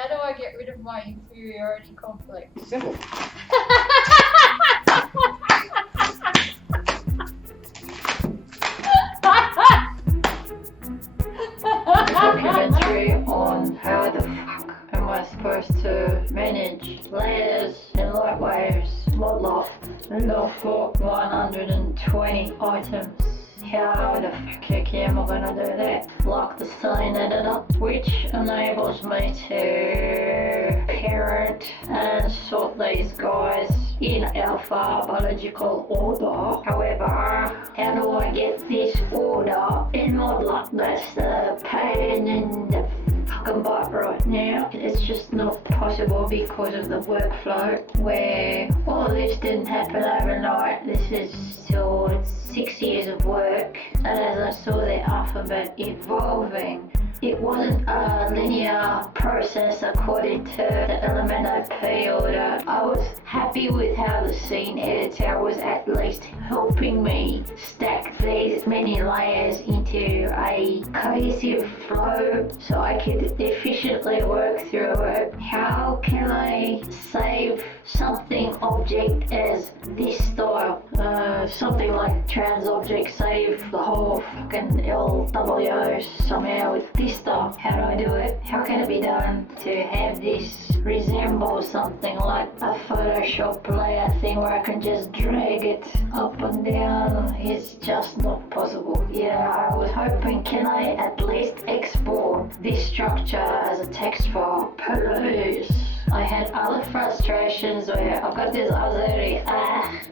How do I get rid of my inferiority complex? Simple. Documentary on how the fuck am I supposed to manage layers and Lightwave's mod loft enough for 120 items. How the fuck am I gonna do that? Like the scene editor, which enables me to parent and sort these guys in alphabetical order. However, how do I get this order in mod loft? That's the pain in the fucking butt right now. It's just not possible because of the workflow, where all this didn't happen overnight. This is still 6 years of work, and as I saw the alphabet evolving, it wasn't a linear process according to the element IP order. I was happy with how the scene editor was at least helping me stack these many layers into a cohesive flow so I could efficiently work through it. How can I save something object as this style? Something like trans object, save the whole fucking LWO somehow with this stuff. How do I do it? How can it be done to have this resemble something like a Photoshop layer thing where I can just drag it up and down? It's just not possible. Yeah, I was hoping, can I at least export this structure as a text file, please? I had other frustrations where I've got this Azeri.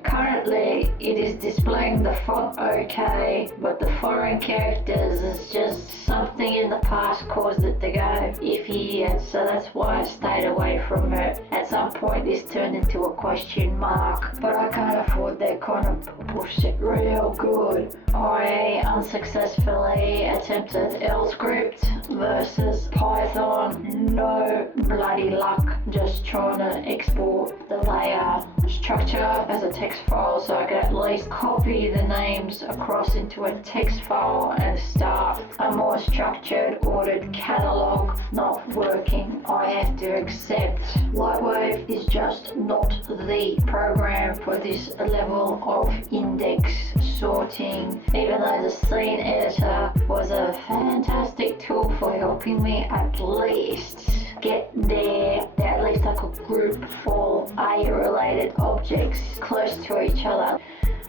Currently it is displaying the font okay, but the foreign characters is just something in the past caused it to go iffy, and so that's why I stayed away from it. At some point this turned into a question mark, but I can't afford that kind of bullshit real good. I unsuccessfully attempted L script versus Python. No bloody luck. Just trying to export the layer structure as a text file so I can at least copy the names across into a text file and start a more structured, ordered catalog. Not working. I have to accept Lightwave is just not the program for this level of index sorting. Even though the scene editor was a fantastic tool for helping me at least get there, at least I could group all A-related objects close to each other.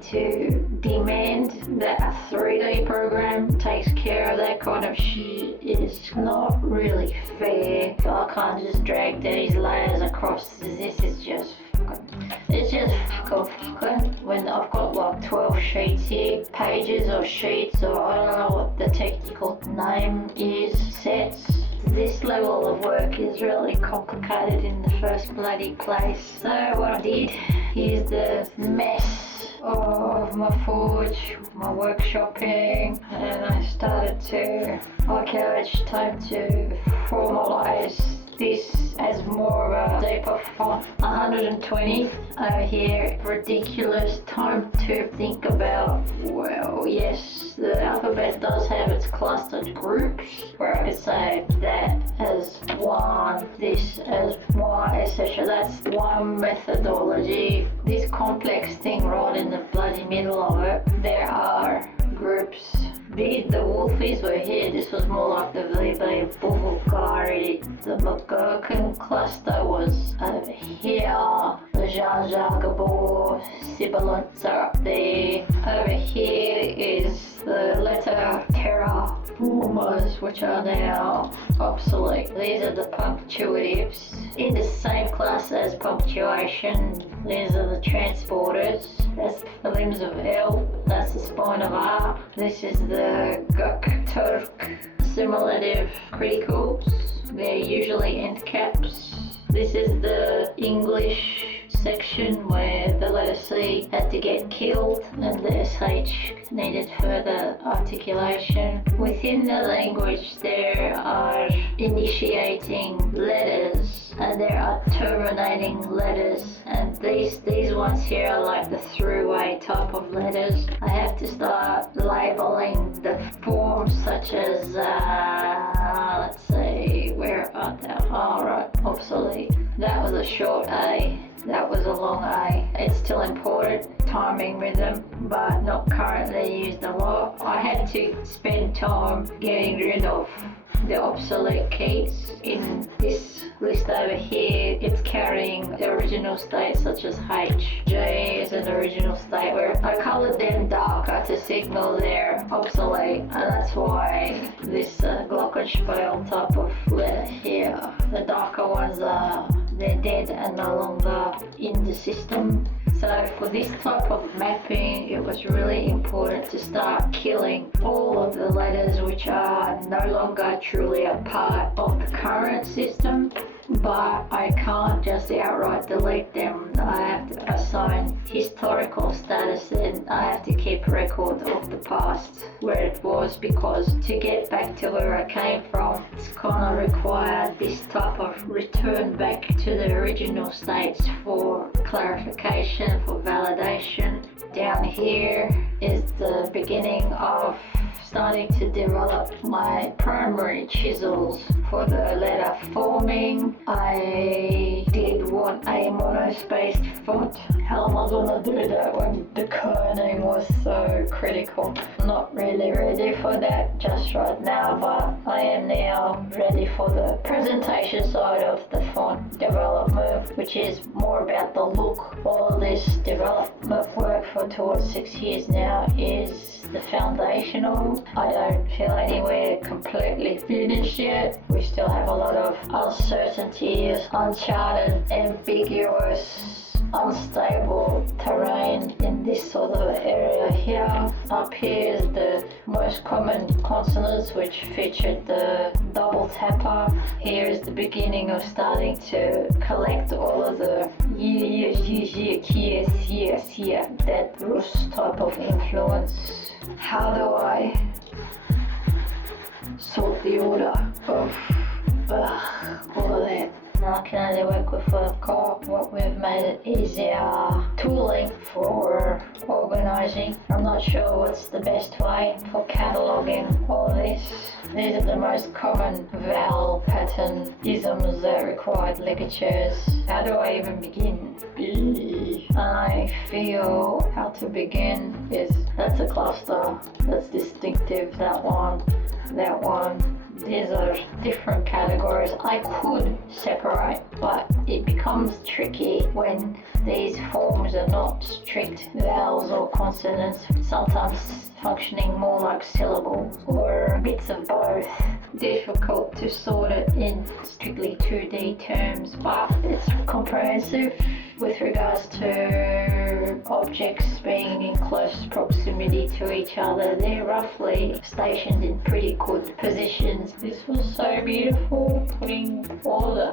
To demand that a 3D program takes care of that kind of shit is not really fair. I can't just drag these layers across. This is just fucking, it's just fucking when I've got like 12 sheets here, pages or sheets, or I don't know what the technical name is, sets. This level of work is really complicated in the first bloody place. So what I did, here's the mess of my forge, my workshopping, and I started to, okay, it's time to formalize this as more of a deeper font. 120 over here, ridiculous. Time to think about, well, yes, the alphabet does have its clustered groups where I could say that as one, this as one, etc. That's one methodology. This complex thing right in the bloody middle of it, there are groups. The wolfies were here. This was more like the VB Bulgari. The McGurkin cluster was over here. The Jean-Jacques Gabor sibilants are up there. Over here is the letter Terra Boomers, which are now obsolete. These are the punctuatives. In the same class as punctuation, these are the transporters. That's the limbs of L. That's the spine of R. This is the Türk simulative criticals. They're usually end caps. This is the English section where the letter C had to get killed and the SH needed further articulation. Within the language there are initiating letters and there are terminating letters, and these ones here are like the throughway type of letters. I have to start labeling the forms such as let's see, where are cut that. Alright, obsolete. That was a short A. That was a long A. It's still important, timing rhythm, but not currently used a lot. I had to spend time getting rid of the obsolete keys. In this list over here, it's carrying the original state such as H. J is an original state where I colored them darker to signal they're obsolete, and that's why this glockenspiel type of letter here, the darker ones they're dead and no longer in the system. So for this type of mapping, it was really important to start killing all of the letters which are no longer truly a part of the current system. But I can't just outright delete them. I have to assign historical status, and I have to keep record of the past where it was, because to get back to where I came from, it's gonna require this type of return back to the original states for clarification, for validation. Down here is the beginning of starting to develop my primary chisels for the letter forming. I did want a monospaced font. How am I gonna do that when the kerning was so critical? Not really ready for that just right now, but I am now ready for the presentation side of the font development, which is more about the look. All this development work for towards 6 years now is the foundational. I don't feel anywhere completely finished yet. We still have a lot of uncertainties, uncharted, ambiguous, unstable terrain in this sort of area here. Up here is the most common consonants, which featured the double tapper. Here is the beginning of starting to collect all of the yes, that Rus type of influence. How do I sort the order of all of that? Now I can only work with what I've got. What we've made it is our tooling for organising. I'm not sure what's the best way for cataloguing all of this. These are the most common vowel pattern isms that required ligatures. How do I even begin? I feel how to begin is, that's a cluster, that's distinctive, that one. These are different categories I could separate, but it becomes tricky when these forms are not strict vowels or consonants, sometimes functioning more like syllables or bits of both. Difficult to sort it in strictly 2D terms, but it's comprehensive with regards to objects being in close proximity to each other. They're roughly stationed in pretty good positions. This was so beautiful, putting all the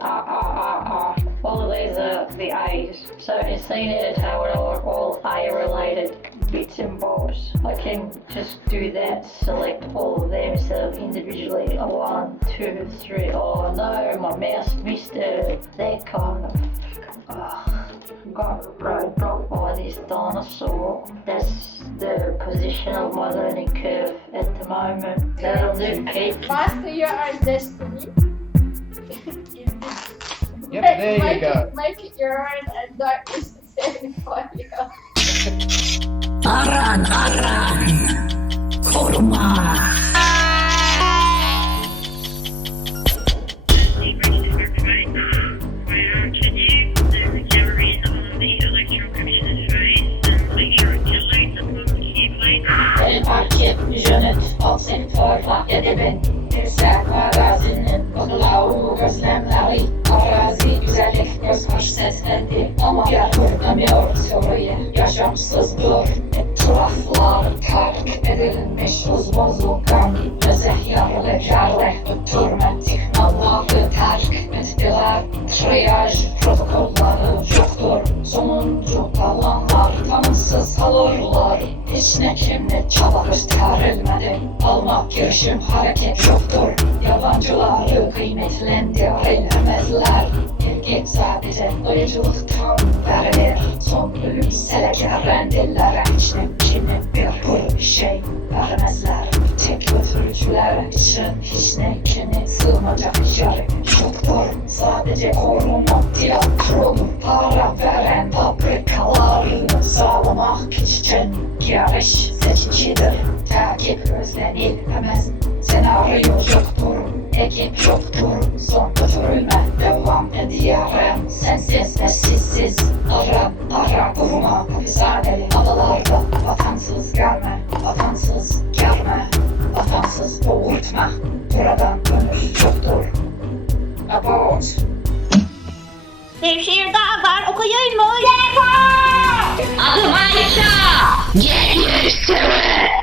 all of these are the A's. So in scene editor, all A related bits and bobs, I can just do that, select all of them instead of individually 1, 2, 3. Oh no, my mouse missed it. That kind of got roadblocked by this dinosaur. That's the position of my learning curve at the moment. That'll do, Pete. Master your own destiny. Yep, there you go. Make it your own and don't necessarily follow yours. Aran, koruma. Parket, jönüt, alt sektörler edebin Yüksek magazinin Kodulağı gözlemleri Arazi güzellik göz hoş seslendi Ama görünemiyor soruyu Yaşamsızdır Etraflar terk edilmiş Uzbozulkan Özehyarlı carreh Türmetik Allah'ı terk ettiler Triyaj protokolları çoktur Sonuncu kalanlar Tanımsız halorlar Hiç ne kim ne çaba gösterilmedi Almak girişim hareket yoktur Yabancıları kıymetlendirilmezler Git sadece oyunculuktan verilir. Songlingsel'e gelen dillere hiç ne bir kuru şey vermezler. Tek götürücüler için hiç ne içine sığmayacak yer yoktur. Sadece koruma tiyatronu para veren fabrikalarını sağlamak için yarış seçicidir. Takip özlenilmez. Senaryo yoktur, ekip yoktur. Son götürülme devam ediyorum. Sensiz ve sizsiz ara kurma. Hapishaneli adalarda vatansız gelme, vatansız gelme, vatansız doğurtma. Buradan dönüş yoktur. Abort. Bir şiir daha var, okuyun mu? Adım Ayşe. Get used to it.